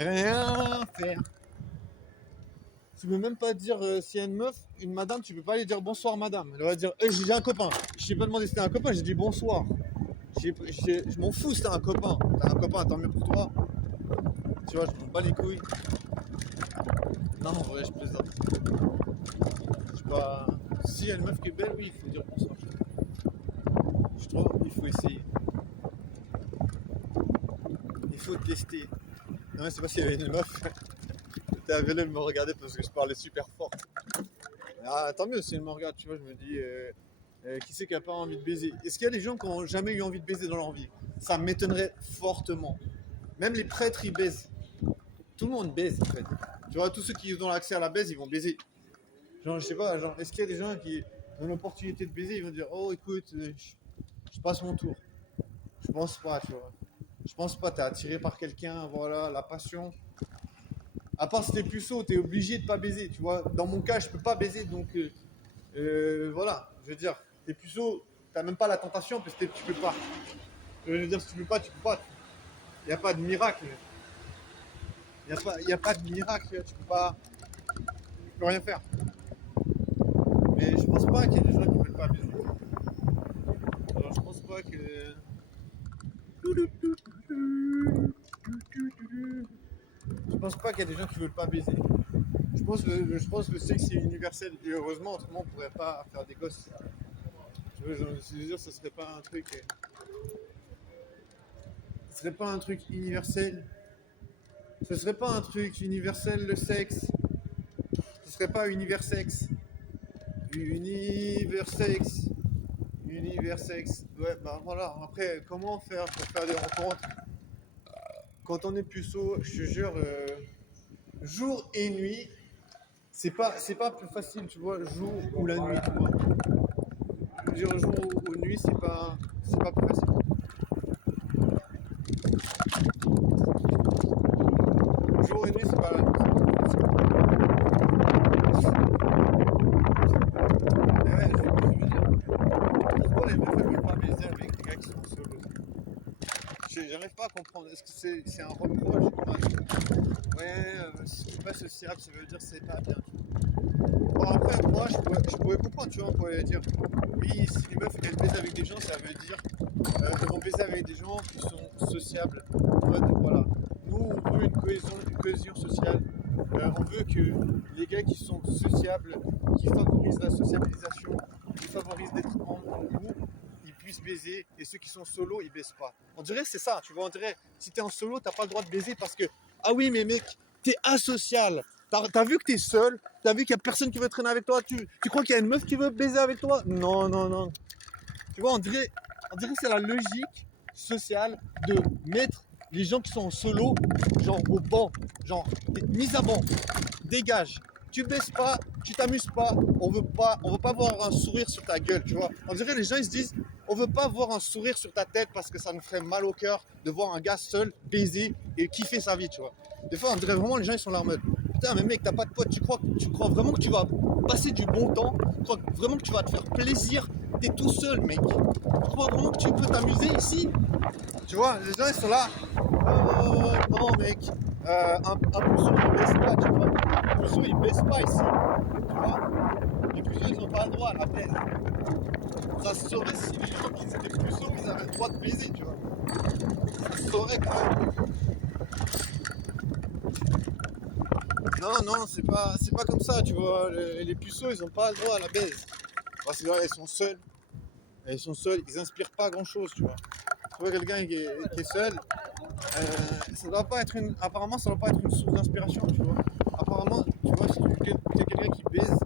Rien faire. Tu peux même pas dire s'il y a une meuf, une madame, tu peux pas aller dire bonsoir madame. Elle va dire j'ai un copain. Je t'ai pas demandé si c'était un copain, j'ai dit bonsoir. Je m'en fous si t'as un copain. T'as un copain, tant mieux pour toi. Tu vois, je m'en bats les couilles. Non, en vrai, je plaisante. Je sais pas. Si y a une meuf qui est belle, oui, il faut dire bonsoir. Je trouve il faut essayer. Il faut tester. Non, mais c'est pas s'il y avait une meuf. T'es à vélo, elle me regardait parce que je parlais super fort. Ah, tant mieux si elle me regarde, tu vois, je me dis, qui c'est qui a pas envie de baiser? Est-ce qu'il y a des gens qui n'ont jamais eu envie de baiser dans leur vie? Ça m'étonnerait fortement. Même les prêtres, ils baisent. Tout le monde baise, en fait. Tu vois, tous ceux qui ont l'accès à la baise, ils vont baiser. Genre, je sais pas, genre, est-ce qu'il y a des gens qui ont l'opportunité de baiser, ils vont dire, oh, écoute, je passe mon tour. Je pense pas, tu vois. Je pense pas, t'es attiré par quelqu'un, voilà, la passion. À part si t'es puceau, t'es obligé de pas baiser, tu vois. Dans mon cas, je peux pas baiser, donc voilà. Je veux dire, t'es puceau, t'as même pas la tentation parce que tu peux pas. Je veux dire, si tu peux pas, tu peux pas. Il n'y a pas de miracle. Il y a pas de miracle, tu peux rien faire. Mais je pense pas qu'il y ait des gens qui veulent pas baiser. Alors je pense pas que. Je pense pas qu'il y a des gens qui veulent pas baiser. Je pense que le sexe est universel et heureusement, autrement on pourrait pas faire des gosses. Tu vois, je veux dire, ce serait pas un truc. Ce serait pas un truc universel. Ce serait pas un truc universel le sexe. Ce serait pas universex. Universex. Universex. Ouais, bah voilà. Après, comment faire pour faire des rencontres? Quand on est puceau, je te jure, jour et nuit, c'est pas plus facile, tu vois, jour ou la nuit, tu vois. Je veux dire, jour ou nuit, c'est pas plus facile. Jour et nuit, c'est pas la même chose. Mais ouais, je veux dire, pourquoi les meufs ne veulent pas baiser avec des gars qui sont solos? J'arrive pas à comprendre. Est-ce que c'est un reproche? Ouais, si tu pas sociable, ça veut dire que c'est pas bien. Bon, après, moi, je pourrais comprendre, tu vois, on pourrait dire, oui, si les meufs elles baisent avec des gens, ça veut dire qu'elles vont baiser avec des gens qui sont sociables. En mode, voilà, nous, on veut une cohésion sociale. On veut que les gars qui sont sociables, qui favorisent la sociabilisation, qui favorisent d'être en groupe, ils puissent baiser, et ceux qui sont solo, ils baisent pas. On dirait que c'est ça, tu vois, on dirait, si t'es en solo, t'as pas le droit de baiser parce que, ah oui, mais mec, t'es asocial. T'as vu que t'es seul, t'as vu qu'il y a personne qui veut traîner avec toi, tu crois qu'il y a une meuf qui veut baiser avec toi? Non, non, non. Tu vois, on dirait que c'est la logique sociale de mettre les gens qui sont en solo, genre au banc, genre mise à banc, dégage. Tu baisses pas, tu t'amuses pas, on veut pas voir un sourire sur ta gueule, tu vois. On dirait les gens ils se disent, on veut pas voir un sourire sur ta tête parce que ça nous ferait mal au cœur de voir un gars seul baiser et kiffer sa vie, tu vois. Des fois on dirait vraiment les gens ils sont là en mode, putain mais mec t'as pas de pote, tu crois vraiment que tu vas passer du bon temps, tu crois vraiment que tu vas te faire plaisir, t'es tout seul mec. Tu crois vraiment que tu peux t'amuser ici? Tu vois, les gens ils sont là, non mec, un puceau il baisse pas, tu vois. Un puceau il baisse pas ici, tu vois. Les puceaux ils ont pas le droit à la baise. Ça se saurait si les gens qui étaient puceaux ils avaient le droit de baiser, tu vois. Ça se saurait quand même. Non, c'est pas comme ça, tu vois. Les puceaux ils ont pas le droit à la baise. Parce que là, ils sont seuls, ils inspirent pas grand chose, tu vois. Tu vois quelqu'un qui est seul, apparemment ça doit pas être une source d'inspiration, tu vois. Apparemment, tu vois, si tu es quelqu'un qui baise,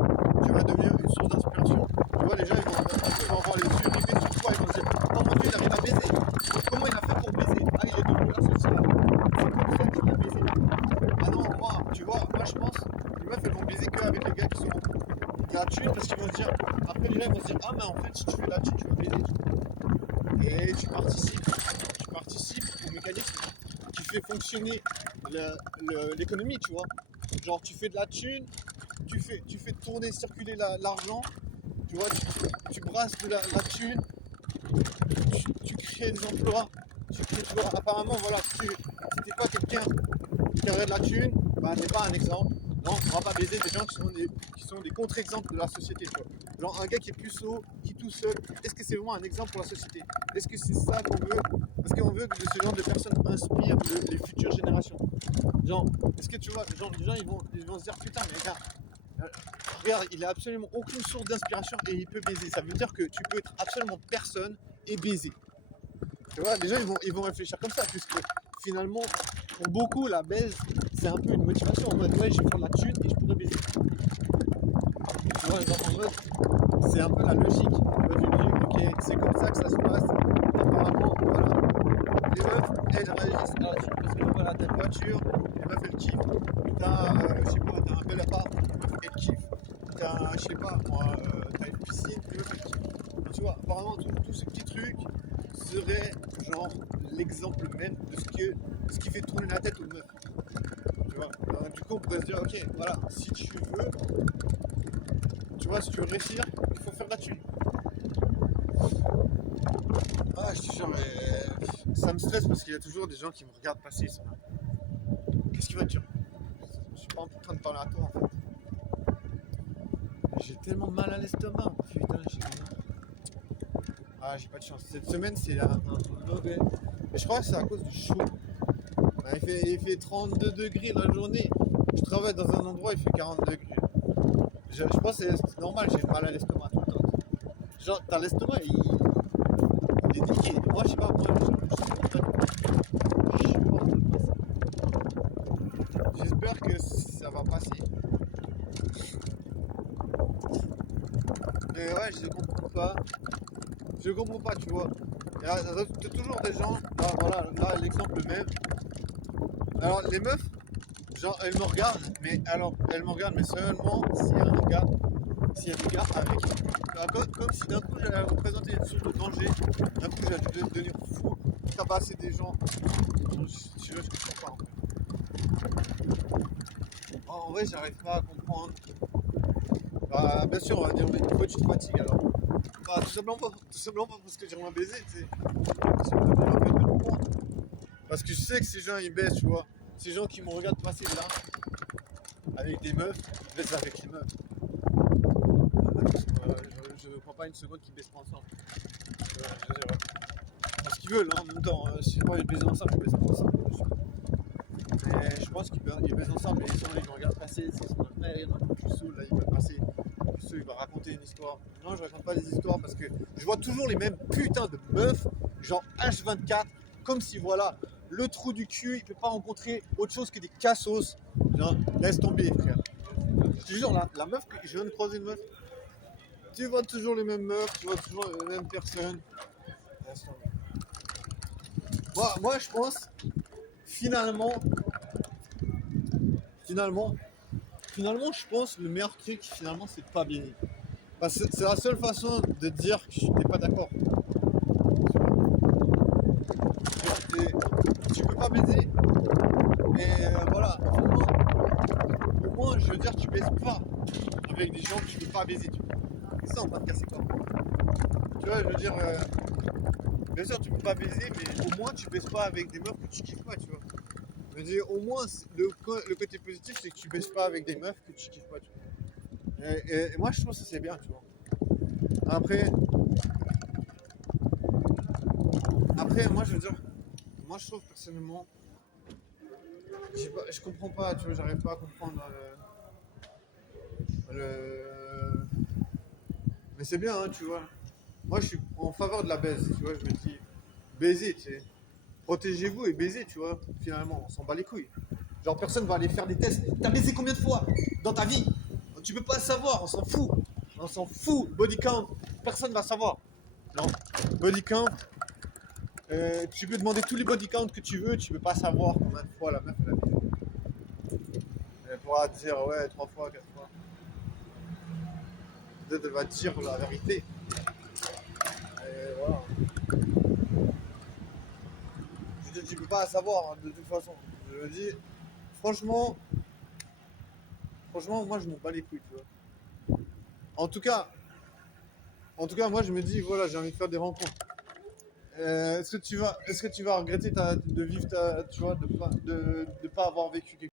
tu vas devenir une source d'inspiration. Tu vois, les gens ils vont avoir les yeux rivés sur toi, ils vont se dire, oh mon dieu, il arrive à baiser. Comment il a fait pour baiser? Ah, il est devenu asocial. C'est comme ça qu'il a baisé. Ah non, moi je pense, les meufs elles vont baiser que avec les gars qui sont gratuits parce qu'ils vont se dire, après les gars vont se dire, ah mais en fait si tu fais la thune, tu vas baiser. Et tu participes au mécanisme qui fait fonctionner l'économie, tu vois. Genre tu fais de la thune, tu fais tourner, circuler l'argent, tu vois, tu brasses de la thune, tu crées des emplois, tu vois, apparemment voilà, si t'es pas quelqu'un qui aurait de la thune, bah t'es pas un exemple. Non, on va pas baiser des gens qui sont des contre-exemples de la société, tu vois. Genre un gars qui est puceau, qui est tout seul, est-ce que c'est vraiment un exemple pour la société? Est-ce que c'est ça qu'on veut? Est-ce qu'on veut que ce genre de personnes inspirent les futures générations? Genre, est-ce que tu vois, genre les gens ils vont se dire putain mais gars, regarde, il a absolument aucune source d'inspiration et il peut baiser. Ça veut dire que tu peux être absolument personne et baiser. Tu vois, les gens ils vont réfléchir comme ça, puisque finalement, pour beaucoup, la baise, c'est un peu une motivation en mode ouais, je vais faire de la thune et je pourrais baiser. Tu vois, genre en mode, c'est un peu la logique. Tu vois, tu me dis, ok, c'est comme ça que ça se passe. Apparemment, voilà. Les meufs, elles réagissent là-dessus. Parce que voilà, t'as une voiture, les meufs elles kiffent. T'as, je sais pas, t'as un bel appart, les meufs elles kiffent. T'as, je sais pas, moi, t'as une piscine, les meufs elles kiffent. Donc, tu vois, apparemment, tous ces petits trucs seraient genre l'exemple même de ce qui fait tourner la tête aux meufs. Tu vois, du coup, on pourrait se dire, ok, voilà, si tu veux, tu vois, si tu veux réussir, il faut faire de la thune. Ah, je te jure, mais ça me stresse parce qu'il y a toujours des gens qui me regardent passer. Ça. Qu'est-ce qu'il va te dire? Je suis pas en train de parler à toi en fait. J'ai tellement mal à l'estomac, putain, Ah, j'ai pas de chance. Cette semaine, c'est un mauvais. Mais je crois que c'est à cause du chaud. Il fait 32 degrés la journée. Je travaille dans un endroit, il fait 40 degrés. Je pense que c'est normal, j'ai mal à l'estomac tout le temps. Genre, t'as l'estomac, il est niqué. Moi, je sais pas, moi, je supporte pas ça. J'espère que ça va passer. Mais ouais, je comprends pas. Je comprends pas, tu vois. T'as toujours des gens, là, voilà, là, l'exemple même. Alors, les meufs, genre, elles me regardent, mais alors, elles me regardent, mais seulement s'il y a un gars, s'il y a des gars avec. Comme si d'un coup j'allais représenter une source de danger, d'un coup j'allais devenir fou, tabasser des gens. Je comprends pas en fait. En vrai, j'arrive pas à comprendre. Bah, bien sûr, on va dire, mais pourquoi tu te fatigues alors? Bah, tout simplement pas parce que j'aimerais baiser, tu sais. Tout simplement en fait de comprendre. Parce que je sais que ces gens ils baissent, tu vois. Ces gens qui me regardent passer là, avec des meufs, ils baissent avec les meufs. Je ne crois pas une seconde qu'ils baissent pas ensemble. Parce qu'ils veulent, hein, en même temps. Si ils baissent ensemble, ils baissent pas ensemble. Et je pense qu'ils baissent ensemble, mais ils me regardent passer. C'est son frère, il y en a un plus saoul, là, il va passer. Plus saoul, il va raconter une histoire. Non, je raconte pas des histoires parce que je vois toujours les mêmes putains de meufs, genre H24, comme si voilà, le trou du cul, il peut pas rencontrer autre chose que des cassos. Genre, laisse tomber, frère. Je te jure, la meuf, je viens de croiser une meuf. Tu vois toujours les mêmes meufs, tu vois toujours les mêmes personnes. Moi, je pense, finalement, finalement, je pense le meilleur truc, finalement, c'est de pas baiser. Parce que c'est la seule façon de dire que tu n'es pas d'accord. Tu peux pas baiser, mais voilà, au moins, je veux dire, tu baises pas avec des gens que tu peux pas baiser. Tu vois. C'est ça en train de casser quoi. Tu vois, je veux dire, bien sûr, tu peux pas baiser, mais au moins, tu baises pas avec des meufs que tu kiffes pas, tu vois. Je veux dire, au moins, le côté positif, c'est que tu baises pas avec des meufs que tu kiffes pas, tu vois. Et moi, je trouve que c'est bien, tu vois. Après, moi, je veux dire, moi, je trouve personnellement, je comprends pas, tu vois, j'arrive pas à comprendre mais c'est bien, hein, tu vois. Moi, je suis en faveur de la baise, tu vois, je me dis, baiser, tu sais. Protégez-vous et baisez, tu vois, finalement, on s'en bat les couilles. Genre, personne va aller faire des tests. T'as baisé combien de fois dans ta vie? Tu peux pas le savoir, on s'en fout. On s'en fout. Body count, personne va savoir. Non, body count, tu peux demander tous les body counts que tu veux, tu peux pas savoir combien de fois la meuf elle a baisé. Elle pourra te dire, ouais, 3 fois, 4 fois. Peut-être elle va te dire la vérité. Et voilà. Tu peux pas savoir, hein, de toute façon. Je me dis, franchement, moi je m'en bats les couilles, tu vois. En tout cas, moi je me dis, voilà, j'ai envie de faire des rencontres. Est-ce que tu vas regretter de vivre tu vois, de pas avoir vécu quelque